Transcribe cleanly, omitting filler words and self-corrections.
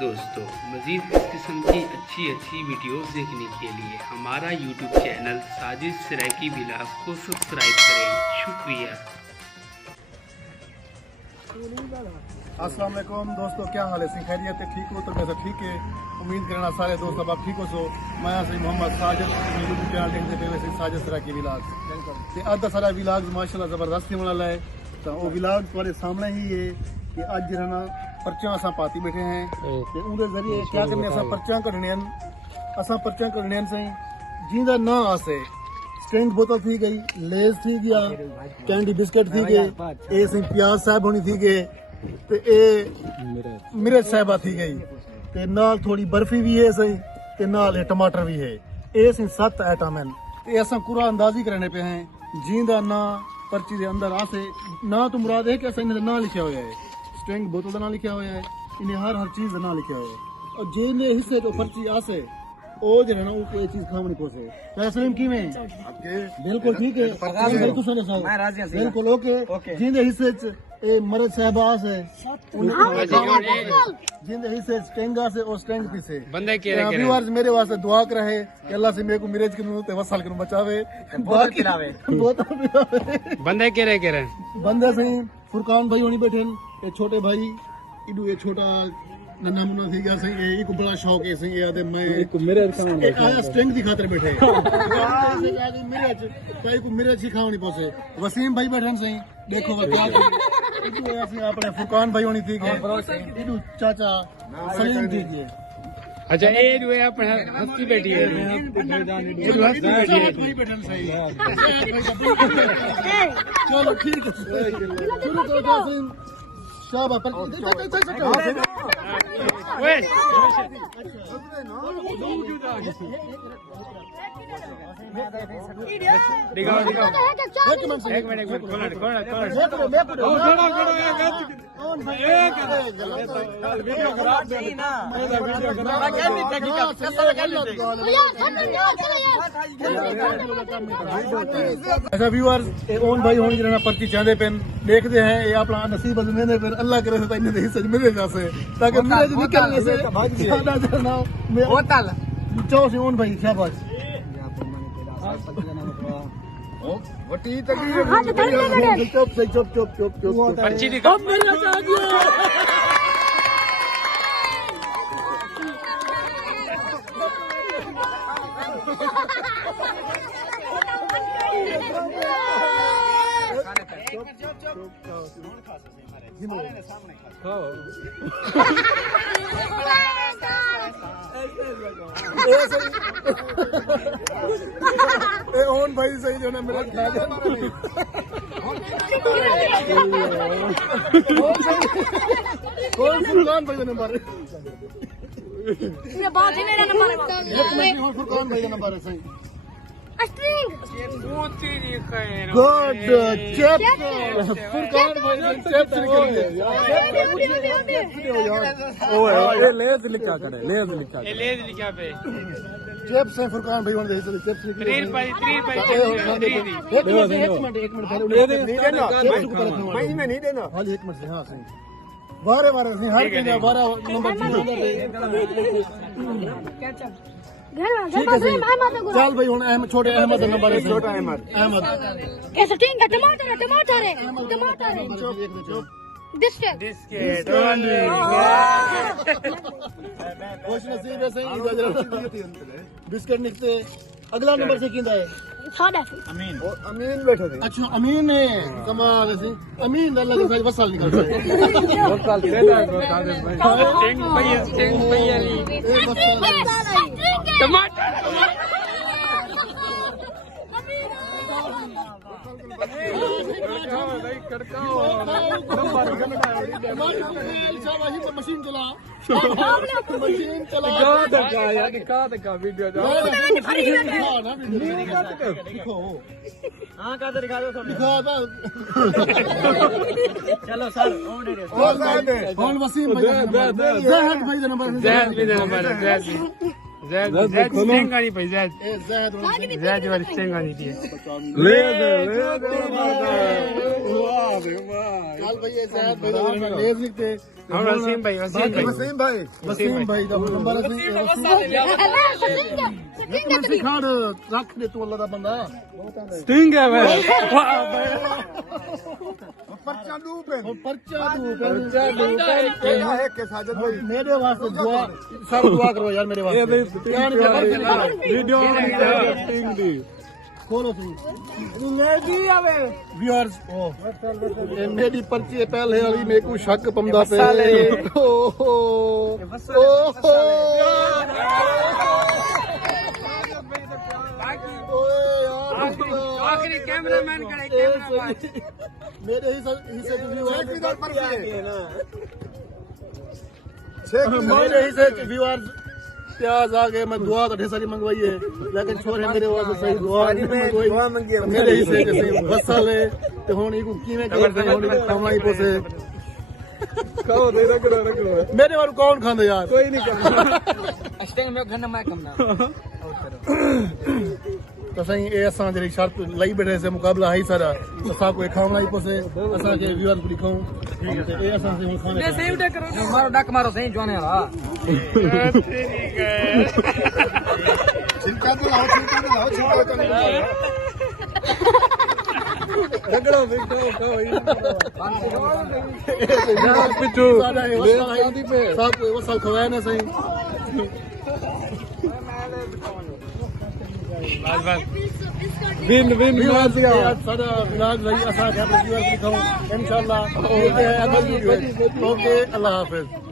दोस्तों मज़ीद इस किस्म की अच्छी वीडियोस देखने के लिए हमारा यूट्यूब चैनल साजिद सराकी व्लॉग को सब्सक्राइब करें। शुक्रिया। अस्सलाम वालेकुम दोस्तों, क्या हाल है? खैरियत है? ठीक हो तो कैसे? ठीक है, उम्मीद करना सारे दोस्त अब आप ठीक हो। सो मैं से मोहम्मद साजिद यूट्यूब चैनल देखते पे वैसे साजिद सराकी व्लॉग ते अज दा सारा व्लॉग माशाल्लाह जबरदस्त होने वाला है। तो वो व्लॉग तुम्हारे सामने ही है कि अज जो है ना पर्चा असा पाती बैठे हैं ते उनके जरिए क्या करने असा पर्चा कढ़ने से जिंदा ना आसे स्ट्रिंग बोतल थी गई, लेस थी गया, कैंडी बिस्किट थी गए, ए सी प्याज साहब होनी थी गए ते ए मिर्च साहबा थी गई ते नाल थोड़ी बर्फी भी है सही ते नाल टमाटर भी है। ए सी 7 आइटम हैं ते असा पूरा अंदाजी करने पे हैं जिंदा ना पर्ची दे अंदर आसे ना तो मुराद है कि असा इन्हें ना लिखा हुआ है, स्ट्रिंग बोतल का ना लिखा हुआ है, इन्हें हर चीज का ना लिखा हुआ है और जिन्हें हिस्से जो पर्ची आसे ओ जो है ना वो कोई चीज खामनी पोसे तस्लीम की में बिल्कुल ठीक है बिल्कुल ओके जिंदे हिस्से ए मर्द साहबास है जिंदे हिस्से स्टेंगा से और स्टेंग पीसे बंदे के व्यूअर्स मेरे वास्ते दुआ करे कि अल्लाह से मेरे को मिरेज के ते वसल के बचावे बहुत खिलावे बंदे के रहे बंदे सही फुरकान भाई होनी बैठे ये छोटे भाई इडू ये छोटा नन्ना मुन्ना थी गया सही एक बड़ा शौक है सही याद है मैं एक मेरे आया स्ट्रिंग की खातिर बैठे मेरे को मेरे अच्छी खाओ नहीं पहुंचे वसीम भाई बैठे सही देखो क्या अपने फुरकान भाई होनी थी इडू चाचा सलीम थी के अच्छा ये जो है अपने हस्ती बैठी है चलो ठीक है शाबाश अच्छा व्यूअर्स ओन भाई होनी जरा पर्ची चाहते पेन देखते हैं ये अपना नसीब अजमेंदे फिर अल्लाह करे तो इन्हें हिस्से मिले जासे ताकि मिले निकलने से ज्यादा जना होटल चो से ओन भाई शाबाश वटी तकलीफ चुप पर्ची दिखाओ ओन भाई सही जो ना मेरा कौन फुरकान भाई का नंबर मेरा बात है मेरा नंबर है फुरकान भाई का नंबर है सही स्ट्रिंग गुड चेप फुरकान भाई ने चेप निकल गया ओए लेज लिखा करे लेज लिखा पे चेप से फुरकान भाई ने ऐसे चेप से एक मिनट पहले नहीं देना भाई में नहीं देना हां एक मिनट से हां सही बारे से हर के 12 नंबर चल भाई हूं अहमद छोटे अहमद नंबर है छोटा अहमद कैसे टिंग का टमाटर है बिस्किट खुश नसीब है सही बिस्किट निकते अगला नंबर से किंदा है अमीन बैठे थे। अच्छा अमीन है कमाल है अमीन अल्लाह के साथ वसल निकलता मशीन चला चलो सर वसीम भाई नंबर जैद स्टिंग आनी भाई जैद ए जहद जैद वाली स्टिंग आनी थी ले दे वाह रे वाह चल भाई ये जहद भाई ने ले लिखते हम वसीम भाई वसीम भाई ਦਾ ਨੰਬਰ ਅਸੀਂ ਸਿਖਾ ਰੱਖ ਦੇ ਤੂੰ ਅੱਲਾ ਦਾ ਬੰਦਾ स्टिंग है भाई पर्चा दू पे है के साजिद भाई मेरे वास्ते दुआ सब दुआ करो यार मेरे वास्ते वीडियो स्टिंग दी खोलो तू लेडी आवे व्यूअर्स ओ मेरी पर्ची पहले वाली मेरे को शक पंदा पे आखिरी कैमरामैन खड़े कैमरामैन मेरे हिस्से मेरे हिस्से व्यूअर्स प्याज आ गए मैं दुआ तो ढेर सारी मंगवाई है लेकिन छोरे मेरे वास्ते सही दुआ मंगवाई मेरे हिस्से जैसे बसा ले तो हुन इको किवें करदे हुन खाना ही पोसे खाओ दे रखो मेरे वाल कौन खांदे यार कोई नहीं करदा स्टिंग में घन मैं कमना तो सही ए असां जरी शर्त लई बैठे से मुकाबला है सारा असां कोई खाना ही पोसे असां के व्यूअर को दिखाऊं ते ए असां से खाने मैं सही उठे करो मारो डक मारो सही जोने वाला ठीक है चिंता तो लाओ झगड़ा बिगड़ो कोई यार पिट्ठू सब वो सब खवाया ना सही बस बस विन सारा विलाज भाई असा के व्यूअर दिखाऊं इंशाल्लाह ओके अल्लाह हाफिज